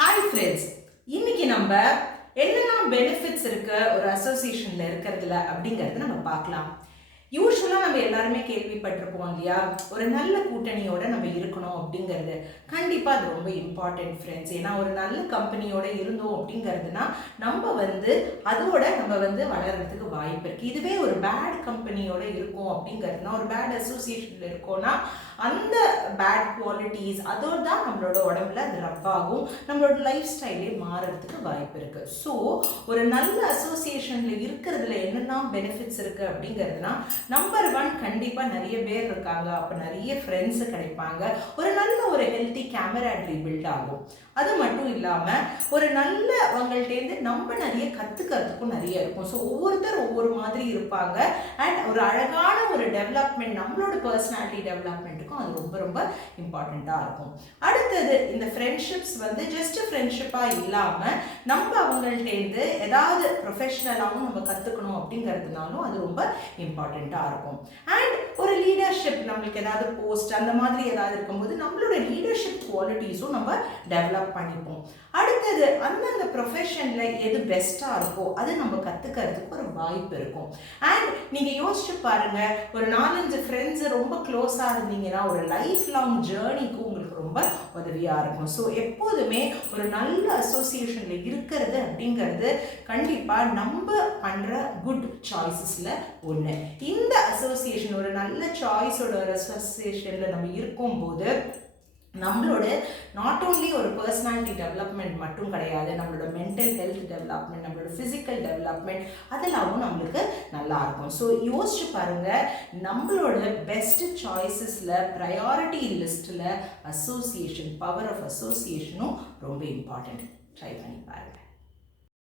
Hi friends, இன்னைக்கு நம்ம என்னெல்லாம் பெனிஃபிட்ஸ் இருக்கு ஒரு அசோசியேஷன்ல இருக்கிறதுல அப்படிங்கறத நம்ம பார்க்கலாம். யூஸ்வலாக நம்ம எல்லாருமே கேள்விப்பட்டிருப்போம் இல்லையா, ஒரு நல்ல கூட்டணியோட நம்ம இருக்கணும் அப்படிங்கிறது. கண்டிப்பாக அது ரொம்ப இம்பார்ட்டன்ட் ஃப்ரெண்ட்ஸ். ஏன்னா ஒரு நல்ல கம்பெனியோட இருந்தோம் அப்படிங்கிறதுனா அதோட நம்ம வளர்கிறதுக்கு வாய்ப்பு இருக்குது. இதுவே ஒரு பேட் கம்பெனியோட இருக்கோம் அப்படிங்கிறதுனா, ஒரு பேட் அசோசியேஷனில் இருக்கோம்னா அந்த பேட் குவாலிட்டிஸ் அதோடு தான் நம்மளோட உடம்புல அது ரப்பாகும், நம்மளோட லைஃப் ஸ்டைலே மாறுறதுக்கு வாய்ப்பு இருக்குது. ஸோ ஒரு நல்ல அசோசியேஷனில் இருக்கிறதுல என்னெல்லாம் பெனிஃபிட்ஸ் இருக்குது அப்படிங்கிறதுனா, நம்பர் 1 கண்டிப்பாக நிறைய பேர் இருக்காங்க, அப்போ நிறைய ஃப்ரெண்ட்ஸு கிடைப்பாங்க, ஒரு ஹெல்த்தி கேமராட்ரி பில்ட் ஆகும். அது மட்டும் இல்லாமல் ஒரு நல்லவங்கள்டேருந்து நம்ம நிறைய கற்றுக்கிறதுக்கும் நிறைய இருக்கும். ஸோ ஒவ்வொருத்தர் ஒவ்வொரு மாதிரி இருப்பாங்க. அண்ட் ஒரு அழகான ஒரு டெவலப்மெண்ட், நம்மளோட பர்சனாலிட்டி டெவலப்மெண்ட்டுக்கும் அது ரொம்ப ரொம்ப இம்பார்ட்டண்ட்டாக இருக்கும். அடுத்தது இந்த ஃப்ரெண்ட்ஷிப்ஸ் ஜஸ்ட் ஃப்ரெண்ட்ஷிப்பாக இல்லாமல் நம்ம அவங்கள்டேருந்து ஏதாவது ப்ரொஃபஷ்னலாகவும் நம்ம கற்றுக்கணும் அப்படிங்கிறதுனாலும் அது ரொம்ப இம்பார்ட்டண்ட்டாக இருக்கும். அண்ட் ஒரு லீடர்ஷிப், நம்மளுக்கு ஏதாவது போஸ்ட் அந்த மாதிரி ஏதாவது இருக்கும்போது நம்மளோட லீடர்ஷிப் குவாலிட்டிஸும் நம்ம டெவலப் பண்ணிப்போம். அடுத்தது அந்தந்த ப்ரொஃபஷனில் எது பெஸ்ட்டாக இருக்கோ அது நம்ம கற்றுக்கிறதுக்கு ஒரு வாய்ப்பு இருக்கும். அண்ட் நீங்கள் யோசிச்சு பாருங்கள், ஒரு 4-5 ஃப்ரெண்ட்ஸு ரொம்ப க்ளோஸாக இருந்தீங்கன்னா ஒரு லைஃப் லாங் ஜேர்னிக்கு உங்களுக்கு ரொம்ப உதவியாக இருக்கும். ஸோ எப்போதுமே ஒரு நல்ல அசோசியேஷனில் இருக்கிறது அப்படிங்கிறது கண்டிப்பாக நம்ம பண்ணுற குட் சாய்ஸஸில் ஒன்று. இந்த அசோசியேஷன் ஒரு நல்ல சாய்ஸோட ஒரு அசோசியேஷனில் நம்ம இருக்கும்போது நம்மளோட நாட் ஓன்லி ஒரு பர்சனாலிட்டி டெவலப்மெண்ட் மட்டும் கிடையாது, நம்மளோட மென்டல் ஹெல்த் டெவலப்மெண்ட், நம்மளோட ஃபிசிக்கல் டெவலப்மெண்ட் அதெல்லாமும் நம்மளுக்கு நல்லா இருக்கும். ஸோ யோசிச்சு பாருங்கள், நம்மளோட பெஸ்ட் சாய்ஸஸில் ப்ரையாரிட்டி லிஸ்ட்டில் அசோசியேஷன், பவர் ஆஃப் அசோசியேஷனும் ரொம்ப இம்பார்ட்டண்ட். ட்ரை பண்ணி பாருங்கள்.